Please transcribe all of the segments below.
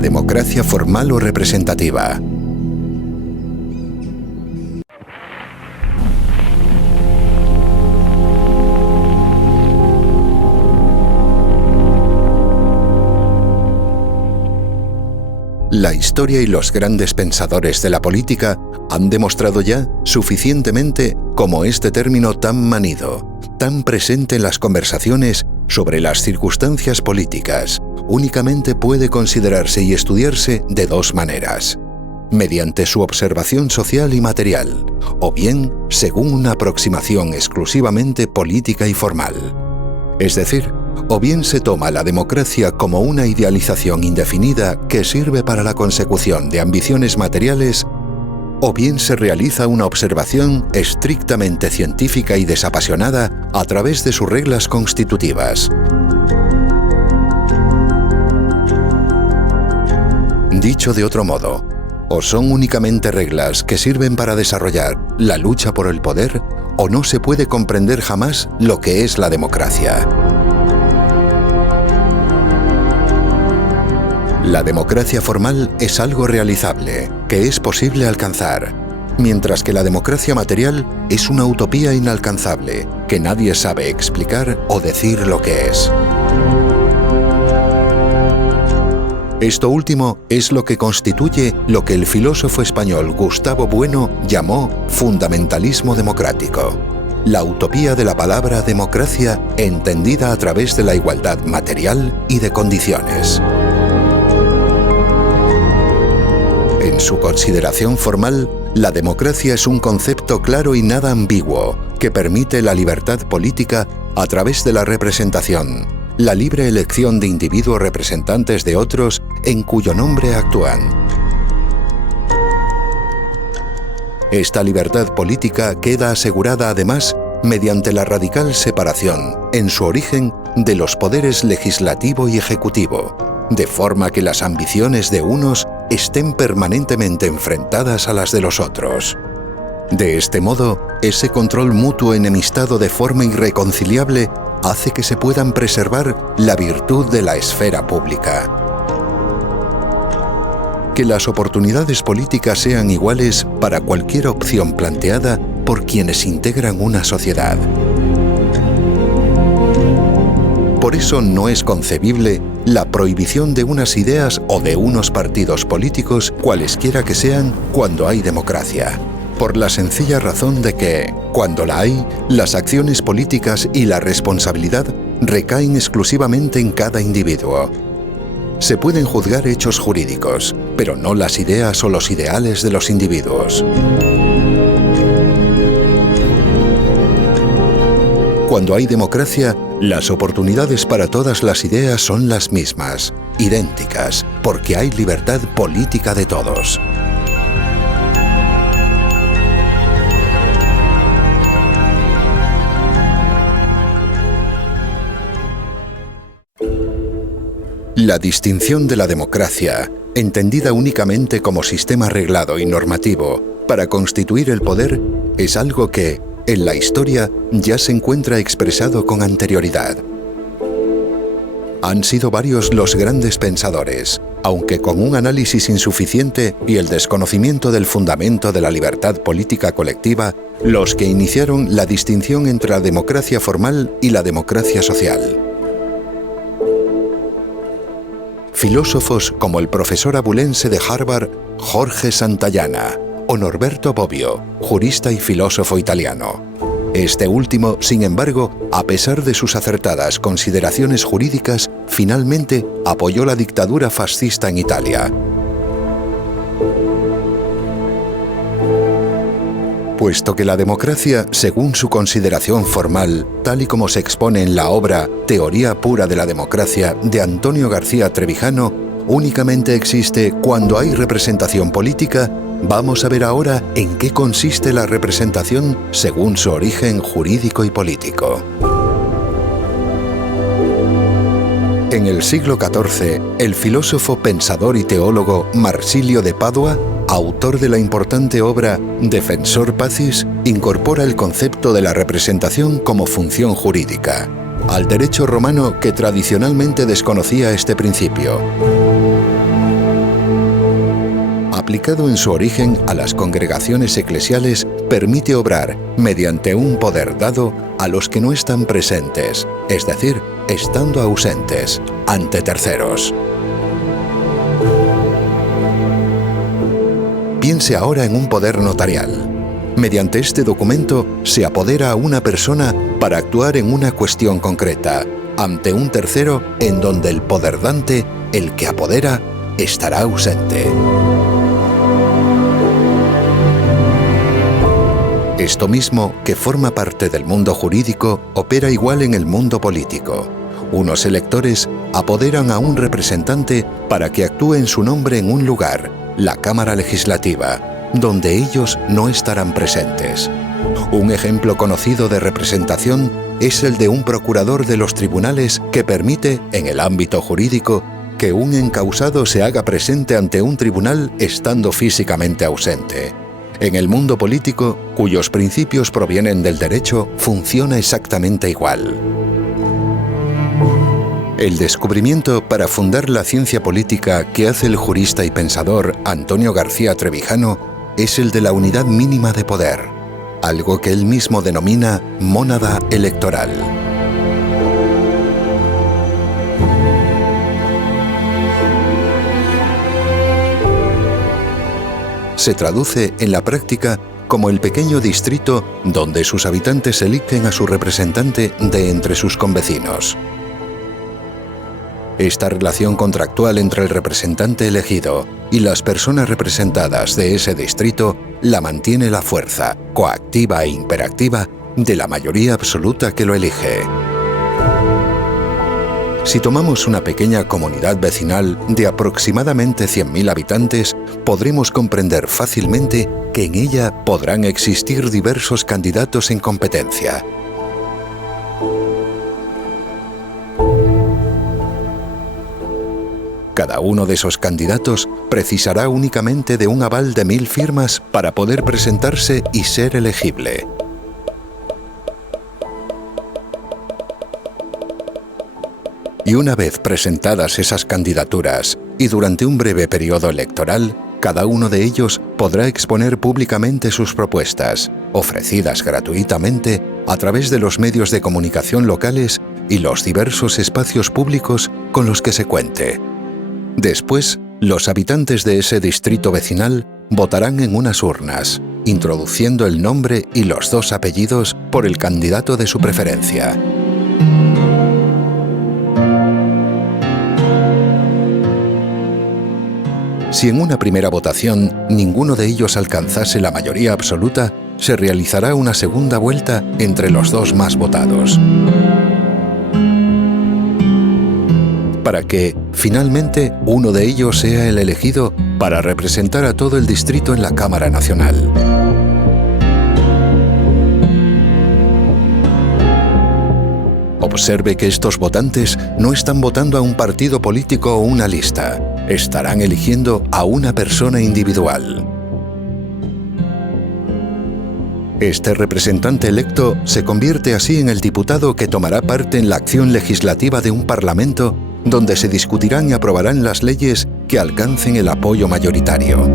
la democracia formal o representativa. La historia y los grandes pensadores de la política han demostrado ya suficientemente cómo este término tan manido, tan presente en las conversaciones sobre las circunstancias políticas, únicamente puede considerarse y estudiarse de dos maneras: mediante su observación social y material, o bien según una aproximación exclusivamente política y formal. Es decir, o bien se toma la democracia como una idealización indefinida que sirve para la consecución de ambiciones materiales, o bien se realiza una observación estrictamente científica y desapasionada a través de sus reglas constitutivas. Dicho de otro modo, o son únicamente reglas que sirven para desarrollar la lucha por el poder, o no se puede comprender jamás lo que es la democracia. La democracia formal es algo realizable, que es posible alcanzar, mientras que la democracia material es una utopía inalcanzable, que nadie sabe explicar o decir lo que es. Esto último es lo que constituye lo que el filósofo español Gustavo Bueno llamó fundamentalismo democrático, la utopía de la palabra democracia entendida a través de la igualdad material y de condiciones. En su consideración formal, la democracia es un concepto claro y nada ambiguo, que permite la libertad política a través de la representación, la libre elección de individuos representantes de otros en cuyo nombre actúan. Esta libertad política queda asegurada además mediante la radical separación, en su origen, de los poderes legislativo y ejecutivo, de forma que las ambiciones de unos estén permanentemente enfrentadas a las de los otros. De este modo, ese control mutuo enemistado de forma irreconciliable hace que se puedan preservar la virtud de la esfera pública. Que las oportunidades políticas sean iguales para cualquier opción planteada por quienes integran una sociedad. Por eso no es concebible la prohibición de unas ideas o de unos partidos políticos, cualesquiera que sean, cuando hay democracia. Por la sencilla razón de que, cuando la hay, las acciones políticas y la responsabilidad recaen exclusivamente en cada individuo. Se pueden juzgar hechos jurídicos, pero no las ideas o los ideales de los individuos. Cuando hay democracia, las oportunidades para todas las ideas son las mismas, idénticas, porque hay libertad política de todos. La distinción de la democracia, entendida únicamente como sistema reglado y normativo para constituir el poder, es algo que, en la historia, ya se encuentra expresado con anterioridad. Han sido varios los grandes pensadores, aunque con un análisis insuficiente y el desconocimiento del fundamento de la libertad política colectiva, los que iniciaron la distinción entre la democracia formal y la democracia social. Filósofos como el profesor abulense de Harvard, Jorge Santayana, o Norberto Bobbio, jurista y filósofo italiano. Este último, sin embargo, a pesar de sus acertadas consideraciones jurídicas, finalmente apoyó la dictadura fascista en Italia. Puesto que la democracia, según su consideración formal, tal y como se expone en la obra Teoría pura de la democracia de Antonio García Trevijano, únicamente existe cuando hay representación política, vamos a ver ahora en qué consiste la representación según su origen jurídico y político. En el siglo XIV, el filósofo, pensador y teólogo Marsilio de Padua, autor de la importante obra Defensor Pacis, incorpora el concepto de la representación como función jurídica, al derecho romano que tradicionalmente desconocía este principio. aplicado en su origen a las congregaciones eclesiales, permite obrar mediante un poder dado a los que no están presentes, es decir, estando ausentes, ante terceros. Piense ahora en un poder notarial. Mediante este documento se apodera a una persona para actuar en una cuestión concreta, ante un tercero en donde el poderdante, el que apodera, estará ausente. Esto mismo, que forma parte del mundo jurídico, opera igual en el mundo político. Unos electores apoderan a un representante para que actúe en su nombre en un lugar, la Cámara Legislativa, donde ellos no estarán presentes. Un ejemplo conocido de representación es el de un procurador de los tribunales que permite, en el ámbito jurídico, que un encausado se haga presente ante un tribunal estando físicamente ausente. En el mundo político, cuyos principios provienen del derecho, funciona exactamente igual. El descubrimiento para fundar la ciencia política que hace el jurista y pensador Antonio García Trevijano es el de la unidad mínima de poder, algo que él mismo denomina mónada electoral. Se traduce en la práctica como el pequeño distrito donde sus habitantes eligen a su representante de entre sus convecinos. Esta relación contractual entre el representante elegido y las personas representadas de ese distrito la mantiene la fuerza, coactiva e imperactiva, de la mayoría absoluta que lo elige. Si tomamos una pequeña comunidad vecinal de aproximadamente 100.000 habitantes, podremos comprender fácilmente que en ella podrán existir diversos candidatos en competencia. Cada uno de esos candidatos precisará únicamente de un aval de 1000 firmas para poder presentarse y ser elegible. Y una vez presentadas esas candidaturas, y durante un breve periodo electoral, cada uno de ellos podrá exponer públicamente sus propuestas, ofrecidas gratuitamente a través de los medios de comunicación locales y los diversos espacios públicos con los que se cuente. Después, los habitantes de ese distrito vecinal votarán en unas urnas, introduciendo el nombre y los 2 apellidos por el candidato de su preferencia. Si en una primera votación ninguno de ellos alcanzase la mayoría absoluta, se realizará una segunda vuelta entre los 2 más votados, para que, finalmente, uno de ellos sea el elegido para representar a todo el distrito en la Cámara Nacional. Observe que estos votantes no están votando a un partido político o una lista, estarán eligiendo a una persona individual. Este representante electo se convierte así en el diputado que tomará parte en la acción legislativa de un parlamento donde se discutirán y aprobarán las leyes que alcancen el apoyo mayoritario.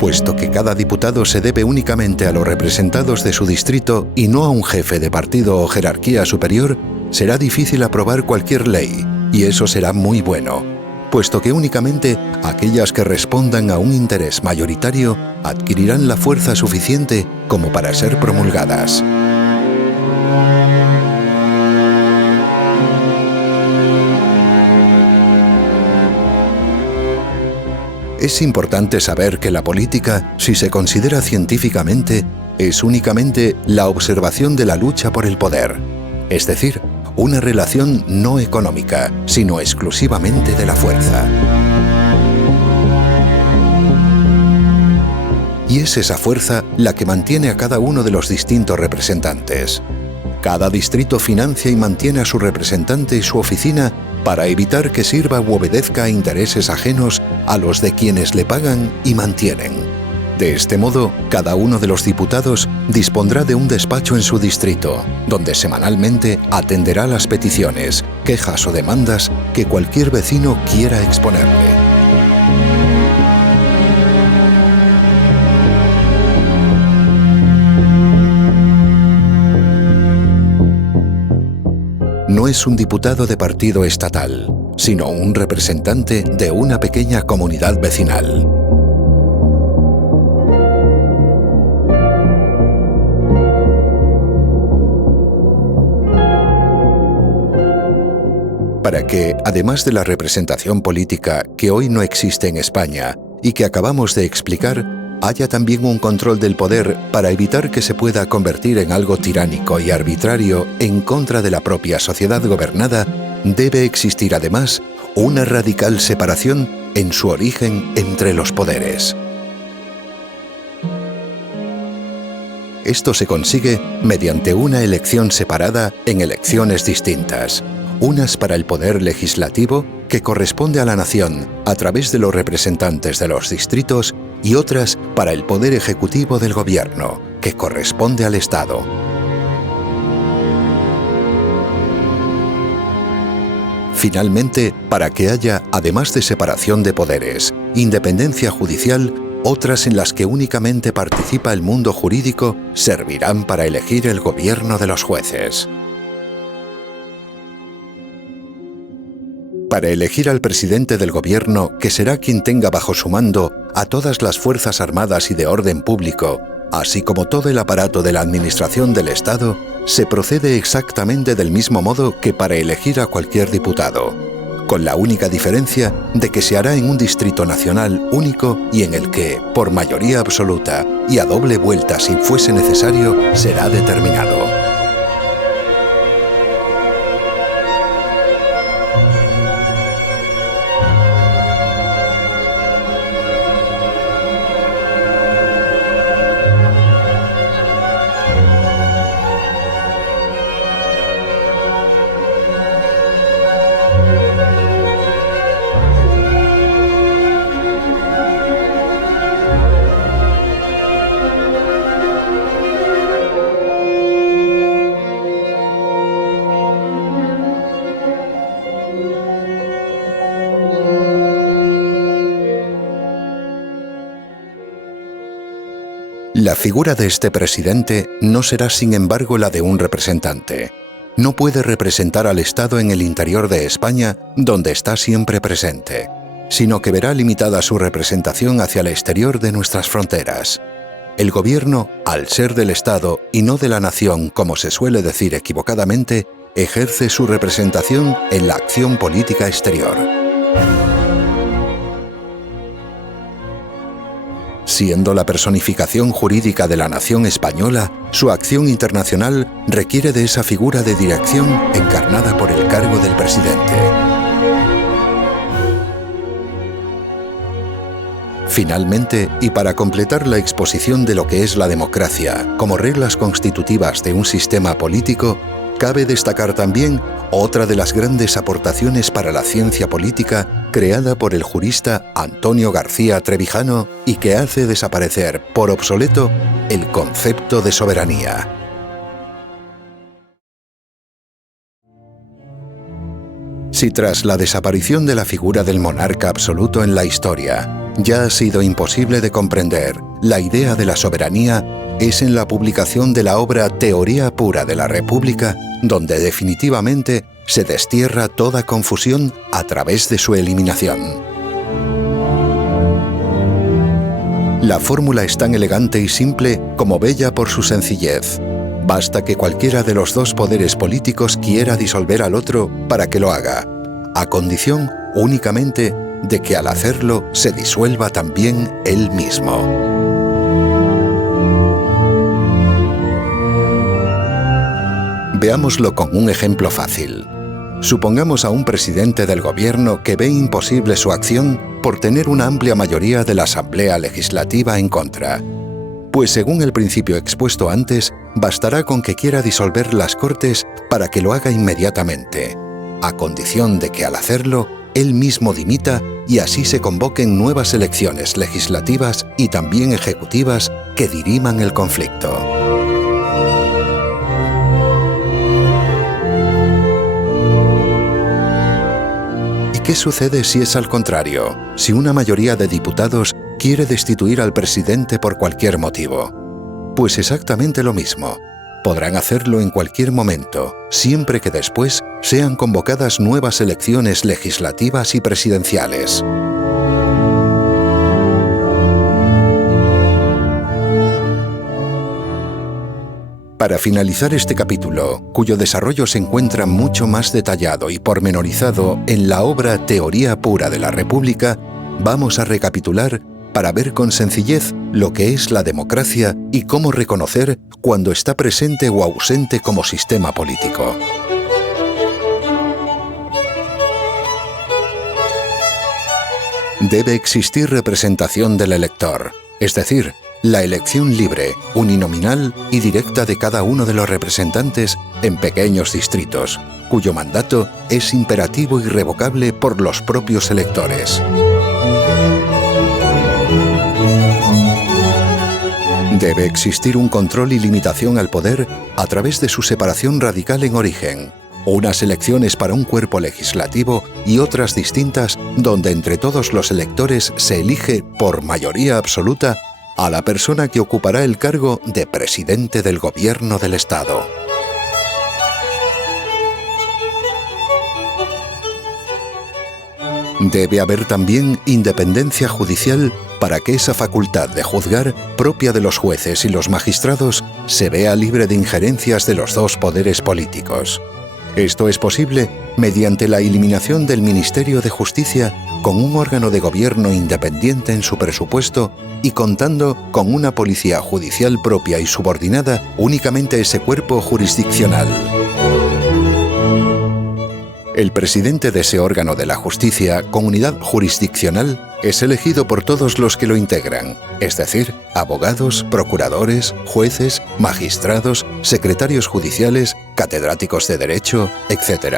Puesto que cada diputado se debe únicamente a los representados de su distrito y no a un jefe de partido o jerarquía superior, será difícil aprobar cualquier ley, y eso será muy bueno, puesto que únicamente aquellas que respondan a un interés mayoritario adquirirán la fuerza suficiente como para ser promulgadas. Es importante saber que la política, si se considera científicamente, es únicamente la observación de la lucha por el poder, es decir, una relación no económica, sino exclusivamente de la fuerza. Y es esa fuerza la que mantiene a cada uno de los distintos representantes. Cada distrito financia y mantiene a su representante y su oficina para evitar que sirva u obedezca a intereses ajenos a los de quienes le pagan y mantienen. De este modo, cada uno de los diputados dispondrá de un despacho en su distrito, donde semanalmente atenderá las peticiones, quejas o demandas que cualquier vecino quiera exponerle. No es un diputado de partido estatal, sino un representante de una pequeña comunidad vecinal. Para que, además de la representación política que hoy no existe en España y que acabamos de explicar, haya también un control del poder para evitar que se pueda convertir en algo tiránico y arbitrario en contra de la propia sociedad gobernada, debe existir además una radical separación en su origen entre los poderes. Esto se consigue mediante una elección separada en elecciones distintas. Unas para el poder legislativo, que corresponde a la nación a través de los representantes de los distritos, y otras para el poder ejecutivo del gobierno, que corresponde al Estado. Finalmente, para que haya, además de separación de poderes, independencia judicial, otras en las que únicamente participa el mundo jurídico servirán para elegir el gobierno de los jueces. Para elegir al presidente del gobierno, que será quien tenga bajo su mando a todas las fuerzas armadas y de orden público, así como todo el aparato de la administración del Estado, se procede exactamente del mismo modo que para elegir a cualquier diputado, con la única diferencia de que se hará en un distrito nacional único y en el que, por mayoría absoluta y a doble vuelta si fuese necesario, será determinado. La figura de este presidente no será, sin embargo, la de un representante. No puede representar al Estado en el interior de España, donde está siempre presente, sino que verá limitada su representación hacia el exterior de nuestras fronteras. El gobierno, al ser del Estado y no de la nación, como se suele decir equivocadamente, ejerce su representación en la acción política exterior. Siendo la personificación jurídica de la nación española, su acción internacional requiere de esa figura de dirección encarnada por el cargo del presidente. Finalmente, y para completar la exposición de lo que es la democracia como reglas constitutivas de un sistema político, cabe destacar también otra de las grandes aportaciones para la ciencia política creada por el jurista Antonio García Trevijano y que hace desaparecer por obsoleto el concepto de soberanía. Si tras la desaparición de la figura del monarca absoluto en la historia ya ha sido imposible de comprender la idea de la soberanía, es en la publicación de la obra Teoría pura de la República donde definitivamente se destierra toda confusión a través de su eliminación. La fórmula es tan elegante y simple como bella por su sencillez. Basta que cualquiera de los dos poderes políticos quiera disolver al otro para que lo haga, a condición únicamente de que al hacerlo se disuelva también él mismo. Veámoslo con un ejemplo fácil. Supongamos a un presidente del gobierno que ve imposible su acción por tener una amplia mayoría de la Asamblea Legislativa en contra. Pues según el principio expuesto antes, bastará con que quiera disolver las Cortes para que lo haga inmediatamente, a condición de que al hacerlo, él mismo dimita y así se convoquen nuevas elecciones legislativas y también ejecutivas que diriman el conflicto. ¿Qué sucede si es al contrario? Si una mayoría de diputados quiere destituir al presidente por cualquier motivo. Pues exactamente lo mismo. Podrán hacerlo en cualquier momento, siempre que después sean convocadas nuevas elecciones legislativas y presidenciales. Para finalizar este capítulo, cuyo desarrollo se encuentra mucho más detallado y pormenorizado en la obra Teoría pura de la República, vamos a recapitular para ver con sencillez lo que es la democracia y cómo reconocer cuando está presente o ausente como sistema político. Debe existir representación del elector, es decir, la elección libre, uninominal y directa de cada uno de los representantes en pequeños distritos, cuyo mandato es imperativo y irrevocable por los propios electores. Debe existir un control y limitación al poder a través de su separación radical en origen, unas elecciones para un cuerpo legislativo y otras distintas donde entre todos los electores se elige por mayoría absoluta a la persona que ocupará el cargo de presidente del gobierno del Estado. Debe haber también independencia judicial para que esa facultad de juzgar, propia de los jueces y los magistrados, se vea libre de injerencias de los dos poderes políticos. Esto es posible mediante la eliminación del Ministerio de Justicia con un órgano de gobierno independiente en su presupuesto y contando con una policía judicial propia y subordinada únicamente a ese cuerpo jurisdiccional. El presidente de ese órgano de la justicia con unidad jurisdiccional es elegido por todos los que lo integran, es decir, abogados, procuradores, jueces, magistrados, secretarios judiciales, catedráticos de derecho, etc.